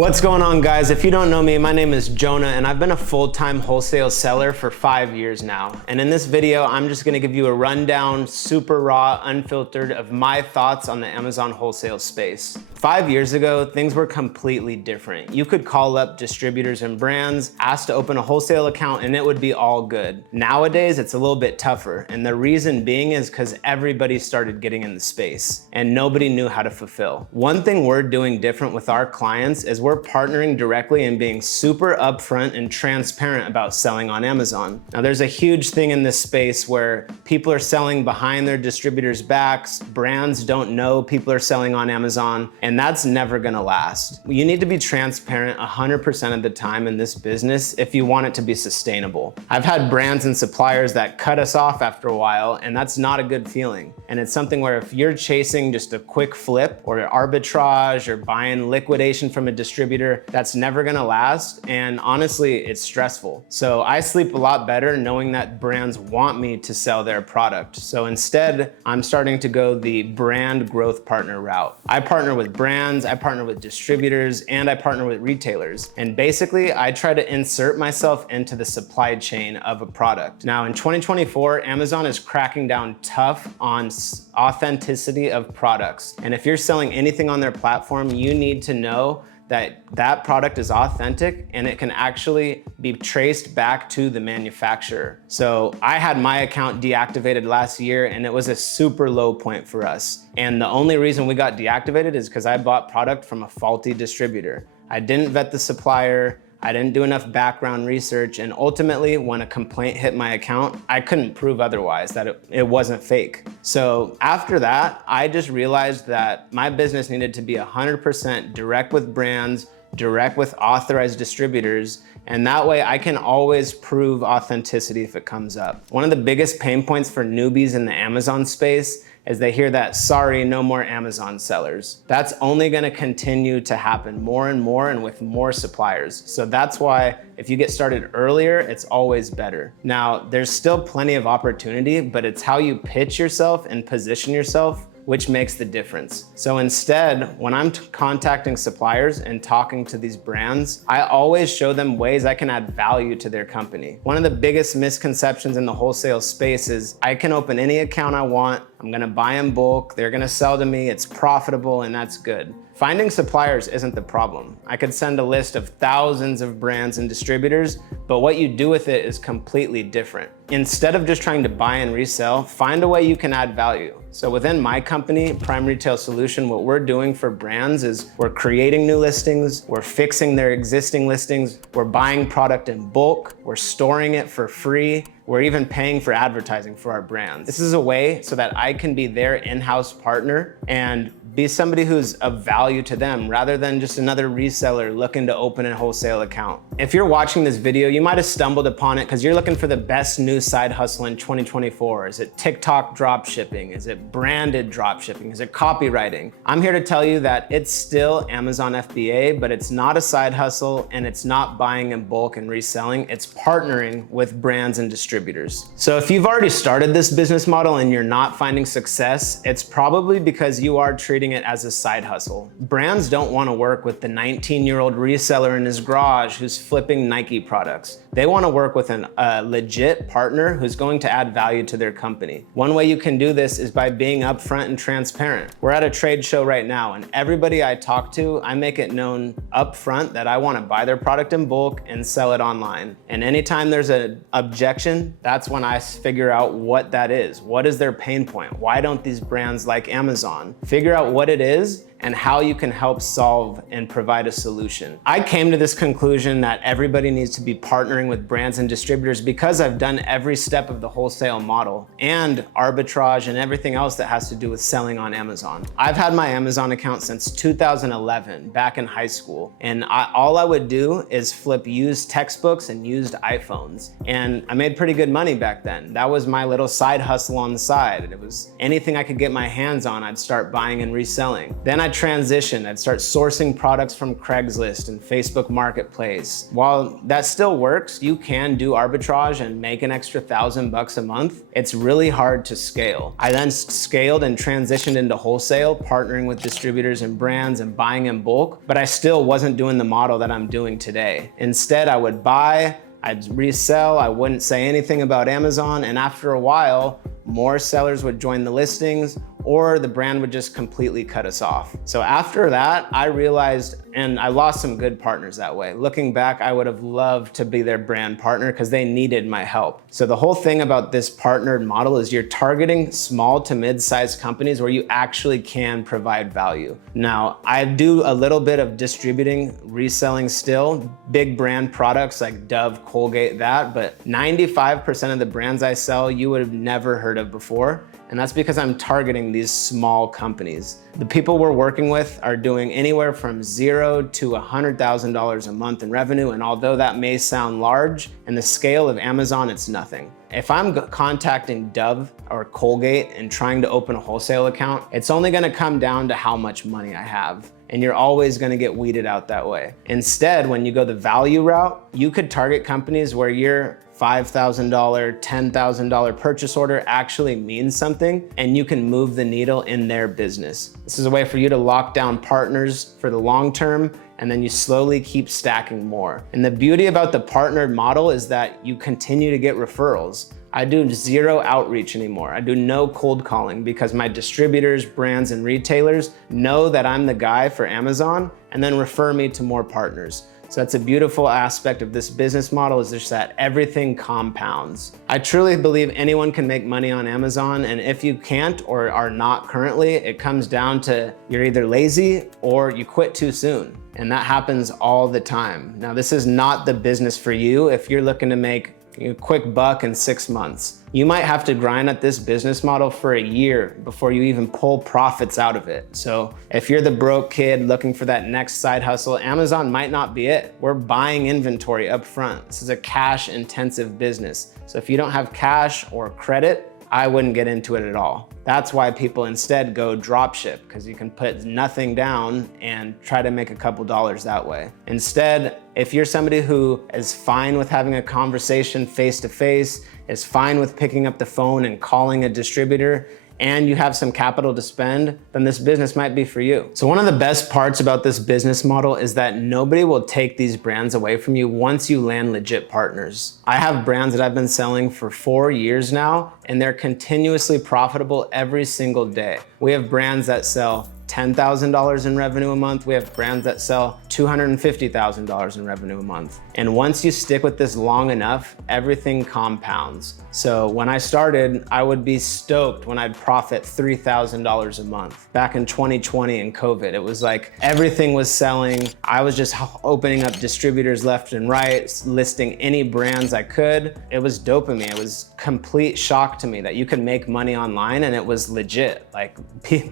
What's going on, guys? If you don't know me, my name is Jonah and I've been a full-time wholesale seller for 5 years now. And in this video, I'm just gonna give you a rundown, super raw, unfiltered of my thoughts on the Amazon wholesale space. 5 years ago, things were completely different. You could call up distributors and brands, ask to open a wholesale account, and it would be all good. Nowadays, it's a little bit tougher. And the reason being is because everybody started getting in the space and nobody knew how to fulfill. One thing we're doing different with our clients is we're partnering directly and being super upfront and transparent about selling on Amazon. Now, there's a huge thing in this space where people are selling behind their distributors' backs, brands don't know people are selling on Amazon, and that's never gonna last. You need to be transparent 100% of the time in this business if you want it to be sustainable. I've had brands and suppliers that cut us off after a while, and that's not a good feeling. And it's something where if you're chasing just a quick flip or arbitrage or buying liquidation from a distributor, that's never gonna last. And honestly, it's stressful. So I sleep a lot better knowing that brands want me to sell their product. So instead, I'm starting to go the brand growth partner route. I partner with brands, I partner with distributors, and I partner with retailers. And basically, I try to insert myself into the supply chain of a product. Now, in 2024, Amazon is cracking down tough on authenticity of products. And if you're selling anything on their platform, you need to know that that product is authentic and it can actually be traced back to the manufacturer. So I had my account deactivated last year and it was a super low point for us. And the only reason we got deactivated is because I bought product from a faulty distributor. I didn't vet the supplier, I didn't do enough background research, and ultimately when a complaint hit my account, I couldn't prove otherwise that it wasn't fake. So after that, I just realized that my business needed to be 100% direct with brands, direct with authorized distributors, and that way I can always prove authenticity if it comes up. One of the biggest pain points for newbies in the Amazon space is they hear that, sorry, no more Amazon sellers. That's only gonna continue to happen more and more and with more suppliers. So that's why if you get started earlier, it's always better. Now, there's still plenty of opportunity, but it's how you pitch yourself and position yourself which makes the difference. So instead, when I'm contacting suppliers and talking to these brands, I always show them ways I can add value to their company. One of the biggest misconceptions in the wholesale space is I can open any account I want, I'm gonna buy in bulk, they're gonna sell to me, it's profitable, and that's good. Finding suppliers isn't the problem. I could send a list of thousands of brands and distributors, but what you do with it is completely different. Instead of just trying to buy and resell, find a way you can add value. So within my company, Prime Retail Solution, what we're doing for brands is we're creating new listings, we're fixing their existing listings, we're buying product in bulk, we're storing it for free, we're even paying for advertising for our brands. This is a way so that I can be their in-house partner and be somebody who's of value to them rather than just another reseller looking to open a wholesale account. If you're watching this video, you might have stumbled upon it because you're looking for the best new side hustle in 2024. Is it TikTok drop shipping? Is it branded drop shipping? Is it copywriting? I'm here to tell you that it's still Amazon FBA, but it's not a side hustle and it's not buying in bulk and reselling. It's partnering with brands and distributors. So if you've already started this business model and you're not finding success, it's probably because you are treating it as a side hustle. Brands don't want to work with the 19-year-old reseller in his garage who's flipping Nike products. They want to work with a legit partner who's going to add value to their company. One way you can do this is by being upfront and transparent. We're at a trade show right now, and everybody I talk to, I make it known upfront that I want to buy their product in bulk and sell it online. And anytime there's an objection, that's when I figure out what that is. What is their pain point? Why don't these brands like Amazon? Figure out what it is and how you can help solve and provide a solution. I came to this conclusion that everybody needs to be partnering with brands and distributors because I've done every step of the wholesale model and arbitrage and everything else that has to do with selling on Amazon. I've had my Amazon account since 2011, back in high school, and all I would do is flip used textbooks and used iPhones. And I made pretty good money back then. That was my little side hustle on the side. It was anything I could get my hands on, I'd start buying and reselling. Then I transitioned. I'd start sourcing products from Craigslist and Facebook Marketplace. While that still works, you can do arbitrage and make an extra $1,000 a month. It's really hard to scale. I then scaled and transitioned into wholesale, partnering with distributors and brands and buying in bulk, but I still wasn't doing the model that I'm doing today. Instead, I would buy, I'd resell, I wouldn't say anything about Amazon, and after a while, more sellers would join the listings or the brand would just completely cut us off. So after that, I realized, and I lost some good partners that way. Looking back, I would have loved to be their brand partner because they needed my help. So the whole thing about this partnered model is you're targeting small to mid-sized companies where you actually can provide value. Now, I do a little bit of distributing, reselling still, big brand products like Dove, Colgate, that, but 95% of the brands I sell, you would have never heard of before. And that's because I'm targeting these small companies. The people we're working with are doing anywhere from $0 to $100,000 a month in revenue. And although that may sound large, in the scale of Amazon, it's nothing. If I'm contacting Dove or Colgate and trying to open a wholesale account, it's only gonna come down to how much money I have. And you're always gonna get weeded out that way. Instead, when you go the value route, you could target companies where your $5,000, $10,000 purchase order actually means something, and you can move the needle in their business. This is a way for you to lock down partners for the long term, and then you slowly keep stacking more. And the beauty about the partnered model is that you continue to get referrals. I do zero outreach anymore. I do no cold calling because my distributors, brands, and retailers know that I'm the guy for Amazon and then refer me to more partners. So that's a beautiful aspect of this business model, is just that everything compounds. I truly believe anyone can make money on Amazon, and if you can't or are not currently, it comes down to you're either lazy or you quit too soon. And that happens all the time. Now, this is not the business for you if you're looking to make a quick buck in 6 months. You might have to grind at this business model for a year before you even pull profits out of it. So if you're the broke kid looking for that next side hustle, Amazon might not be it. We're buying inventory up front. This is a cash intensive business. So if you don't have cash or credit, I wouldn't get into it at all. That's why people instead go dropship, because you can put nothing down and try to make a couple dollars that way. Instead, if you're somebody who is fine with having a conversation face to face, is fine with picking up the phone and calling a distributor, and you have some capital to spend, then this business might be for you. So one of the best parts about this business model is that nobody will take these brands away from you once you land legit partners. I have brands that I've been selling for 4 years now, and they're continuously profitable every single day. We have brands that sell $10,000 in revenue a month. We have brands that sell $250,000 in revenue a month. And once you stick with this long enough, everything compounds. So when I started, I would be stoked when I'd profit $3,000 a month. Back in 2020 in COVID, it was like everything was selling. I was just opening up distributors left and right, listing any brands I could. It was dopamine. It was complete shock to me that you could make money online and it was legit. Like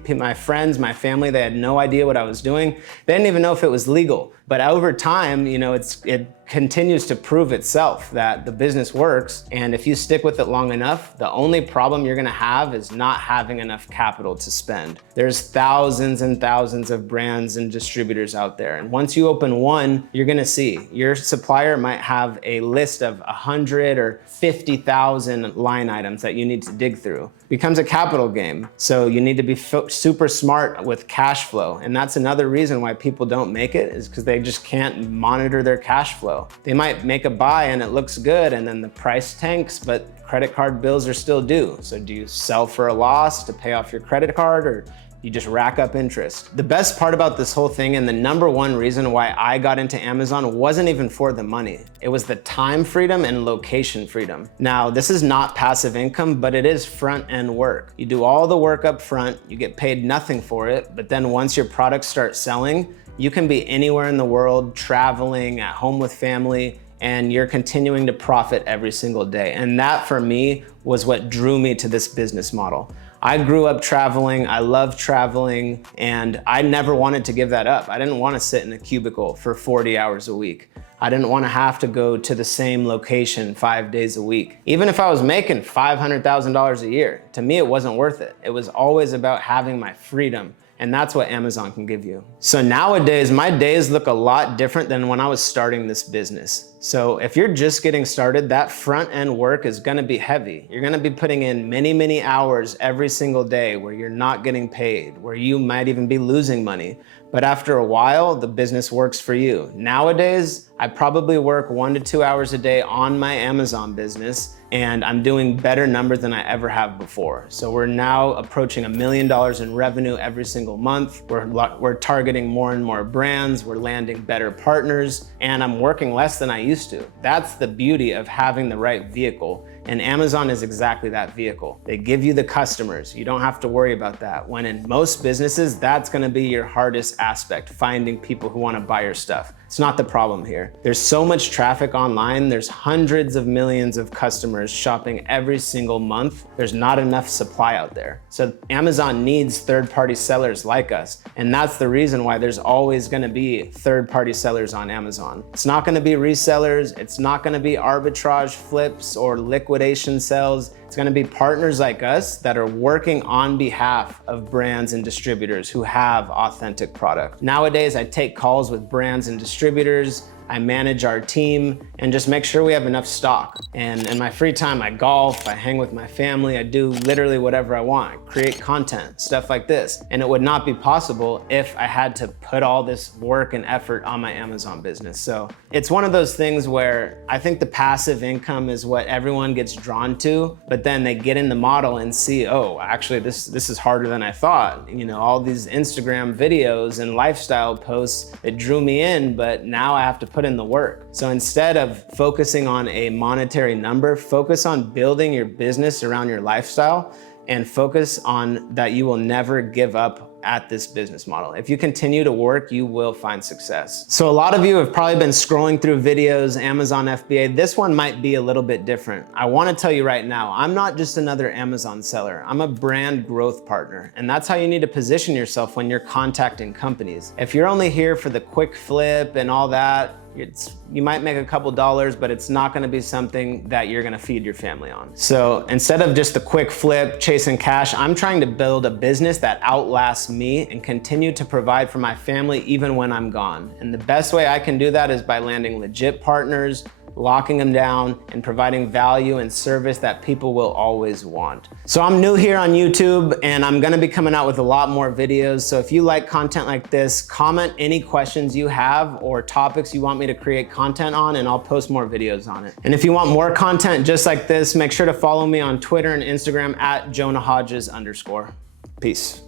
my friends, my family, they had no idea what I was doing. They didn't even know if it was legal. But over time, you know, it continues to prove itself that the business works. And if you stick with it long enough, the only problem you're gonna have is not having enough capital to spend. There's thousands and thousands of brands and distributors out there. And once you open one, you're gonna see your supplier might have a list of 100 or 50,000 line items that you need to dig through. It becomes a capital game. So you need to be super smart with cash flow. And that's another reason why people don't make it, is because they just can't monitor their cash flow. They might make a buy and it looks good and then the price tanks, but credit card bills are still due. So do you sell for a loss to pay off your credit card, or you just rack up interest? The best part about this whole thing, and the number one reason why I got into Amazon, wasn't even for the money. It was the time freedom and location freedom. Now, this is not passive income, but it is front end work. You do all the work up front, you get paid nothing for it, but then once your products start selling, you can be anywhere in the world, traveling, at home with family, and you're continuing to profit every single day. And that for me was what drew me to this business model. I grew up traveling, I love traveling, and I never wanted to give that up. I didn't want to sit in a cubicle for 40 hours a week. I didn't want to have to go to the same location 5 days a week. Even if I was making $500,000 a year, to me it wasn't worth it. It was always about having my freedom And that's what Amazon can give you. So nowadays, my days look a lot different than when I was starting this business. So if you're just getting started, that front end work is gonna be heavy. You're gonna be putting in many, many hours every single day where you're not getting paid, where you might even be losing money. But after a while, the business works for you. Nowadays, I probably work 1 to 2 hours a day on my Amazon business, and I'm doing better numbers than I ever have before. So we're now approaching $1 million in revenue every single month. We're targeting more and more brands. We're landing better partners, and I'm working less than I used to. That's the beauty of having the right vehicle. And Amazon is exactly that vehicle. They give you the customers. You don't have to worry about that. When in most businesses, that's gonna be your hardest aspect, finding people who wanna buy your stuff. It's not the problem here. There's so much traffic online. There's hundreds of millions of customers shopping every single month. There's not enough supply out there. So Amazon needs third-party sellers like us. And that's the reason why there's always gonna be third-party sellers on Amazon. It's not gonna be resellers. It's not gonna be arbitrage flips or liquidation sales. It's gonna be partners like us that are working on behalf of brands and distributors who have authentic product. Nowadays, I take calls with brands and distributors. I manage our team and just make sure we have enough stock. And in my free time, I golf, I hang with my family, I do literally whatever I want. I create content, stuff like this. And it would not be possible if I had to put all this work and effort on my Amazon business. So it's one of those things where I think the passive income is what everyone gets drawn to, but then they get in the model and see, oh, actually this is harder than I thought. You know, all these Instagram videos and lifestyle posts, it drew me in, but now I have to put in the work. So instead of focusing on a monetary number, focus on building your business around your lifestyle and focus on that you will never give up at this business model. If you continue to work, you will find success. So a lot of you have probably been scrolling through videos, Amazon FBA. This one might be a little bit different. I want to tell you right now, I'm not just another Amazon seller. I'm a brand growth partner. And that's how you need to position yourself when you're contacting companies. If you're only here for the quick flip and all that, you might make a couple dollars, but it's not gonna be something that you're gonna feed your family on. So instead of just the quick flip, chasing cash, I'm trying to build a business that outlasts me and continue to provide for my family even when I'm gone. And the best way I can do that is by landing legit partners, locking them down, and providing value and service that people will always want. So I'm new here on YouTube, and I'm gonna be coming out with a lot more videos. So if you like content like this, comment any questions you have or topics you want me to create content on, and I'll post more videos on it. And if you want more content just like this, make sure to follow me on Twitter and Instagram at JonahHodges_. Peace.